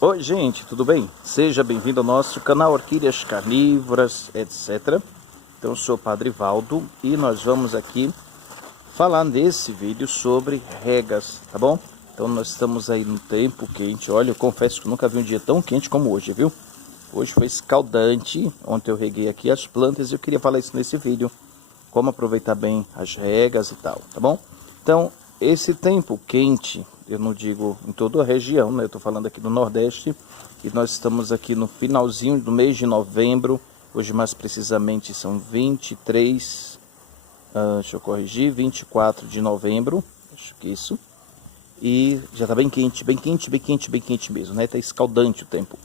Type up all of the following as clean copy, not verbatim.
Oi gente, tudo bem? Seja bem-vindo ao nosso canal Orquídeas Carnívoras, etc. Então eu sou o Padre Valdo e nós vamos aqui falar nesse vídeo sobre regas, tá bom? Então nós estamos aí no tempo quente. Olha, eu confesso que nunca vi um dia tão quente como hoje, viu? Hoje foi escaldante. Ontem eu reguei aqui as plantas e eu queria falar isso nesse vídeo, como aproveitar bem as regas e tal, tá bom? Então, esse tempo quente, eu não digo em toda a região, né? Eu tô falando aqui do Nordeste, e nós estamos aqui no finalzinho do mês de novembro. Hoje, mais precisamente, são 23, deixa eu corrigir, 24 de novembro, acho que isso. E já tá bem quente, bem quente, bem quente, bem quente mesmo, né? Tá escaldante o tempo.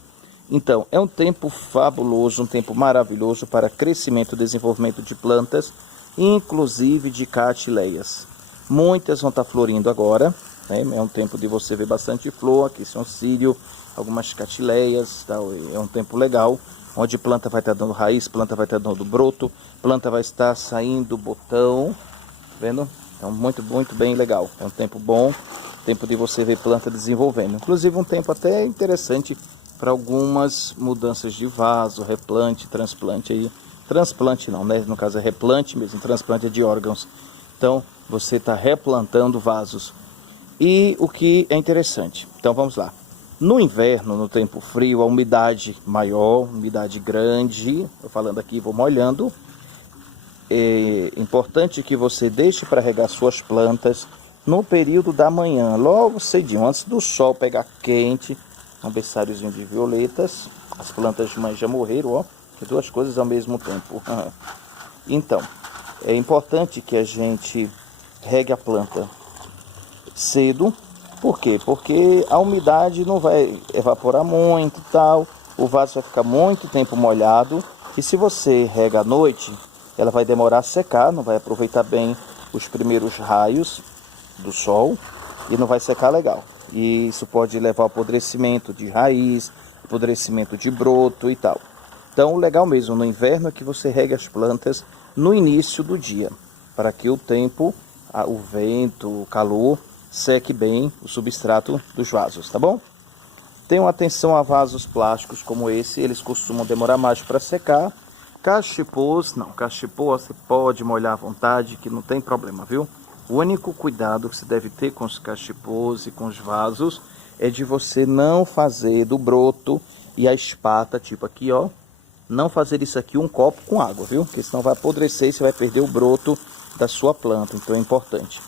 Então, é um tempo fabuloso, um tempo maravilhoso para crescimento e desenvolvimento de plantas, inclusive de catileias. Muitas vão estar florindo agora, né? É um tempo de você ver bastante flor, aqui são cílio, algumas catileias, tal. É um tempo legal, onde planta vai estar dando raiz, planta vai estar dando broto, planta vai estar saindo botão, vendo? Então, muito bem legal. É um tempo bom, tempo de você ver planta desenvolvendo. Inclusive, um tempo até interessante para algumas mudanças de vaso, replante, transplante aí. Transplante não, né? No caso é replante mesmo, transplante é de órgãos. Então, você está replantando vasos. E o que é interessante, então vamos lá. No inverno, no tempo frio, a umidade maior, umidade grande, eu falando aqui, vou molhando. É importante que você deixe para regar suas plantas no período da manhã, logo cedinho, antes do sol pegar quente. Um berçáriozinho de violetas. As plantas de mãe já morreram, ó. Duas coisas ao mesmo tempo. Então, é importante que a gente regue a planta cedo. Por quê? Porque a umidade não vai evaporar muito e tal. O vaso vai ficar muito tempo molhado. E se você rega à noite, ela vai demorar a secar, não vai aproveitar bem os primeiros raios do sol e não vai secar legal. E isso pode levar ao apodrecimento de raiz, apodrecimento de broto e tal. Então, o legal mesmo no inverno é que você regue as plantas no início do dia, para que o tempo, o vento, o calor, seque bem o substrato dos vasos, tá bom? Tenham atenção a vasos plásticos como esse, eles costumam demorar mais para secar. Cachepôs, não, cachepô você pode molhar à vontade, que não tem problema, viu? O único cuidado que você deve ter com os cachepôs e com os vasos é de você não fazer do broto e a espata, tipo aqui, ó. Não fazer isso aqui um copo com água, viu? Porque senão vai apodrecer e você vai perder o broto da sua planta, então é importante.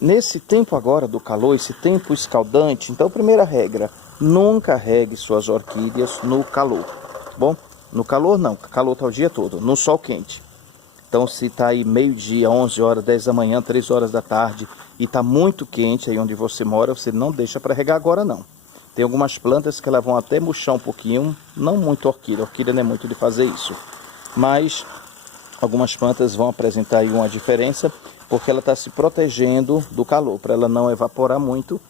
Nesse tempo agora do calor, esse tempo escaldante, então primeira regra, nunca regue suas orquídeas no calor, tá bom? No calor não, calor tá o dia todo, no sol quente. Então, se está aí meio-dia, 11 horas, 10 da manhã, 3 horas da tarde e está muito quente aí onde você mora, você não deixa para regar agora não. Tem algumas plantas que elas vão até murchar um pouquinho, não muito orquídea, orquídea não é muito de fazer isso. Mas algumas plantas vão apresentar aí uma diferença porque ela está se protegendo do calor, para ela não evaporar muito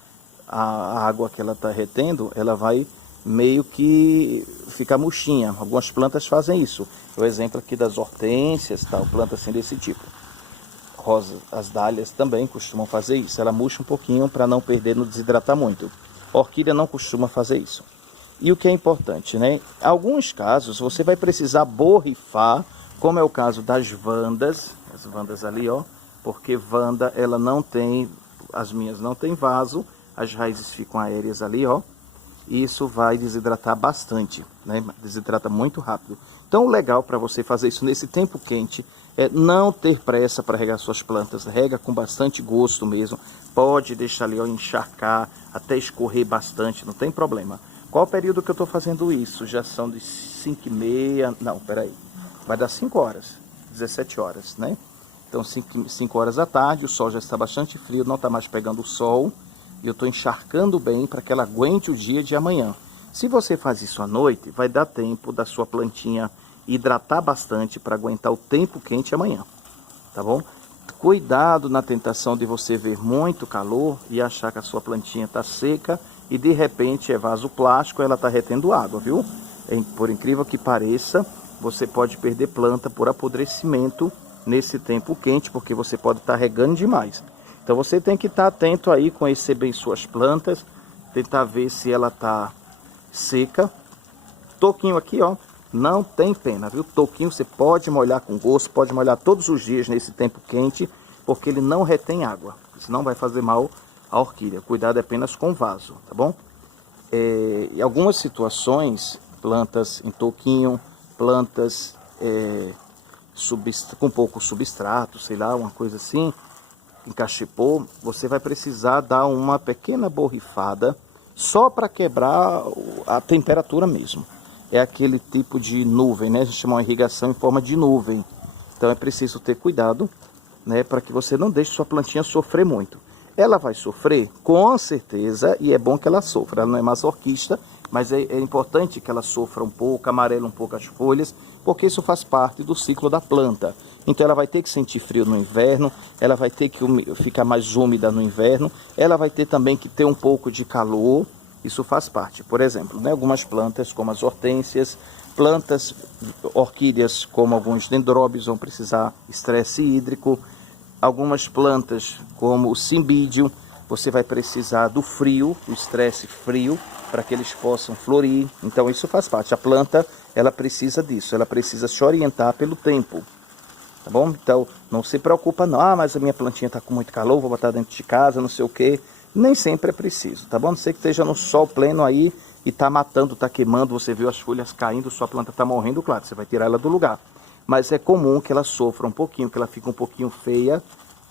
a água que ela está retendo, ela vai meio que ficar murchinha. Algumas plantas fazem isso. O exemplo aqui das hortênsias, tal, plantas assim desse tipo. Rosas, as dálias também costumam fazer isso. Ela murcha um pouquinho para não perder, não desidratar muito. A orquídea não costuma fazer isso. E o que é importante, né? Em alguns casos você vai precisar borrifar, como é o caso das vandas, as vandas ali, ó, porque vanda ela não tem, as minhas não tem vaso, as raízes ficam aéreas ali, ó. E isso vai desidratar bastante, né? Desidrata muito rápido. Então, o legal para você fazer isso nesse tempo quente é não ter pressa para regar suas plantas. Rega com bastante gosto mesmo. Pode deixar ali, ó, encharcar, até escorrer bastante, não tem problema. Qual o período que eu estou fazendo isso? Já são de 5h30, não, peraí. Vai dar 5 horas, 17 horas, né? Então, 5 horas da tarde, o sol já está bastante frio, não está mais pegando o sol. E eu estou encharcando bem para que ela aguente o dia de amanhã. Se você faz isso à noite, vai dar tempo da sua plantinha hidratar bastante para aguentar o tempo quente amanhã, tá bom? Cuidado na tentação de você ver muito calor e achar que a sua plantinha está seca e de repente é vaso plástico, ela está retendo água, viu? Por incrível que pareça, você pode perder planta por apodrecimento nesse tempo quente, porque você pode estar regando demais. Então você tem que estar atento aí, conhecer bem suas plantas, tentar ver se ela está seca. Toquinho aqui, ó, não tem pena, viu? Toquinho você pode molhar com gosto, pode molhar todos os dias nesse tempo quente, porque ele não retém água. Isso não vai fazer mal à orquídea. Cuidado apenas com o vaso, tá bom? Em algumas situações, plantas em toquinho, plantas com pouco substrato, sei lá, uma coisa assim, em cachepô, você vai precisar dar uma pequena borrifada só para quebrar a temperatura mesmo. É aquele tipo de nuvem, né? A gente chama uma irrigação em forma de nuvem. Então é preciso ter cuidado, né? Para que você não deixe sua plantinha sofrer muito. Ela vai sofrer, com certeza, e é bom que ela sofra. Ela não é masoquista, mas é importante que ela sofra um pouco, amarela um pouco as folhas, porque isso faz parte do ciclo da planta. Então ela vai ter que sentir frio no inverno, ela vai ter que ficar mais úmida no inverno, ela vai ter também que ter um pouco de calor, isso faz parte. Por exemplo, né, algumas plantas como as hortênsias, orquídeas como alguns dendróbios vão precisar estresse hídrico, algumas plantas como o cimbídio, você vai precisar do frio, o estresse frio, para que eles possam florir. Então isso faz parte. A planta, ela precisa disso, ela precisa se orientar pelo tempo. Tá bom? Então não se preocupa não. Ah, mas a minha plantinha está com muito calor, vou botar dentro de casa, não sei o que. Nem sempre é preciso, tá bom? Não sei que esteja no sol pleno aí e tá matando, tá queimando, você viu as folhas caindo, sua planta tá morrendo, claro, você vai tirar ela do lugar. Mas é comum que ela sofra um pouquinho, que ela fique um pouquinho feia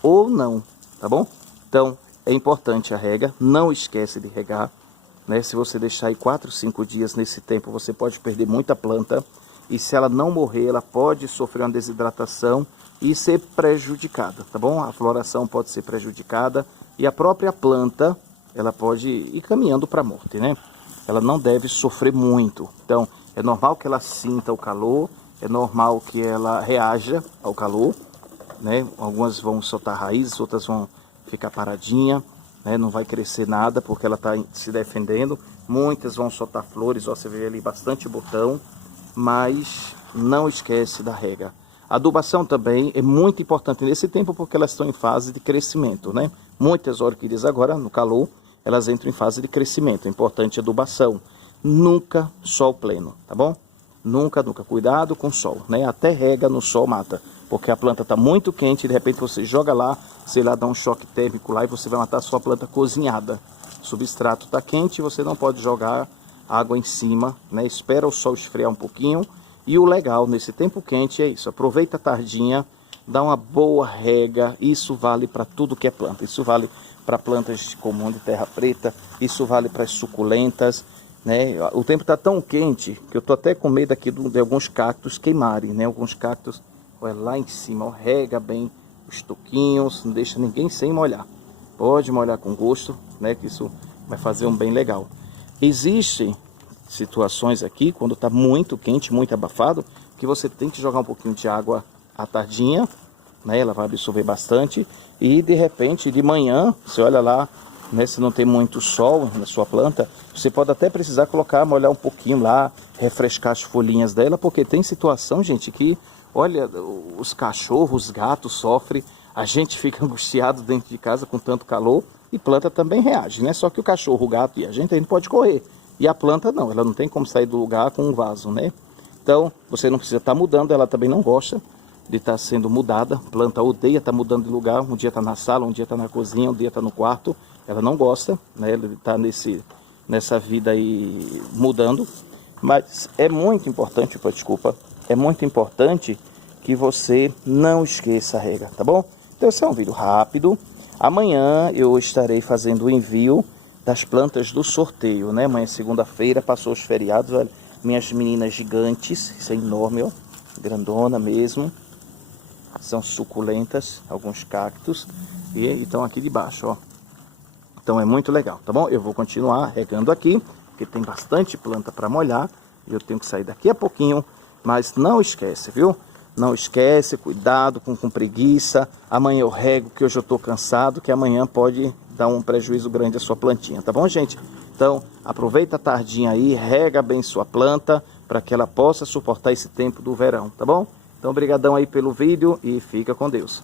ou não, tá bom? Então é importante a rega, não esquece de regar, né? Se você deixar aí 4, 5 dias nesse tempo, você pode perder muita planta. E se ela não morrer, ela pode sofrer uma desidratação e ser prejudicada, tá bom? A floração pode ser prejudicada e a própria planta, ela pode ir caminhando para a morte, né? Ela não deve sofrer muito. Então, é normal que ela sinta o calor, é normal que ela reaja ao calor, né? Algumas vão soltar raízes, outras vão ficar paradinha, né? Não vai crescer nada porque ela está se defendendo. Muitas vão soltar flores, ó, você vê ali bastante botão, mas não esquece da rega. A adubação também é muito importante nesse tempo porque elas estão em fase de crescimento, né? Muitas orquídeas agora, no calor, elas entram em fase de crescimento. É importante a adubação. Nunca sol pleno, tá bom? Nunca, nunca. Cuidado com o sol, né? Até rega no sol mata, porque a planta está muito quente e de repente você joga lá, sei lá, dá um choque térmico lá e você vai matar a sua planta cozinhada. O substrato está quente e você não pode jogar água em cima, né? Espera o sol esfriar um pouquinho. E o legal nesse tempo quente é isso, aproveita a tardinha, dá uma boa rega, isso vale para tudo que é planta, isso vale para plantas comuns de terra preta, isso vale para as suculentas, né? O tempo está tão quente que eu estou até com medo aqui de alguns cactos queimarem, né? Alguns cactos, olha lá em cima, ó, rega bem os toquinhos, não deixa ninguém sem molhar, pode molhar com gosto, né? Que isso vai fazer um bem legal. Existem situações aqui, quando está muito quente, muito abafado, que você tem que jogar um pouquinho de água à tardinha, né? Ela vai absorver bastante e de repente de manhã, você olha lá, né? Se não tem muito sol na sua planta, você pode até precisar colocar, molhar um pouquinho lá, refrescar as folhinhas dela, porque tem situação, gente, que olha, os cachorros, os gatos sofrem, a gente fica angustiado dentro de casa com tanto calor e planta também reage, né? Só que o cachorro, o gato e a gente pode correr. E a planta não, ela não tem como sair do lugar com um vaso, né? Então, você não precisa estar mudando, ela também não gosta de estar sendo mudada. A planta odeia estar mudando de lugar, um dia está na sala, um dia está na cozinha, um dia está no quarto. Ela não gosta, né? Ela está nessa vida aí mudando. Mas é muito importante, desculpa, é muito importante que você não esqueça a rega, tá bom? Então esse é um vídeo rápido. Amanhã eu estarei fazendo o envio das plantas do sorteio, né? Amanhã, segunda-feira, passou os feriados, olha, minhas meninas gigantes, isso é enorme, ó, grandona mesmo, são suculentas, alguns cactos, e estão aqui debaixo, ó. Então é muito legal, tá bom? Eu vou continuar regando aqui, porque tem bastante planta para molhar, e eu tenho que sair daqui a pouquinho, mas não esquece, viu? Não esquece, cuidado com preguiça. Amanhã eu rego, que hoje eu estou cansado, que amanhã pode dar um prejuízo grande à sua plantinha, tá bom, gente? Então, aproveita a tardinha aí, rega bem sua planta, para que ela possa suportar esse tempo do verão, tá bom? Então, brigadão aí pelo vídeo e fica com Deus.